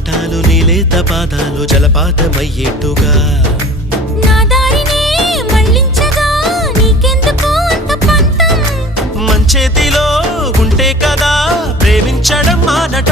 పాఠాలు నీలేత పాదాలు జలపాతమయ్యేట్టుగా నా దారినే మళ్ళించగా నీకెందుకు అంత పంతం మంచేతిలో ఉంటే కదా ప్రేమించడం మానట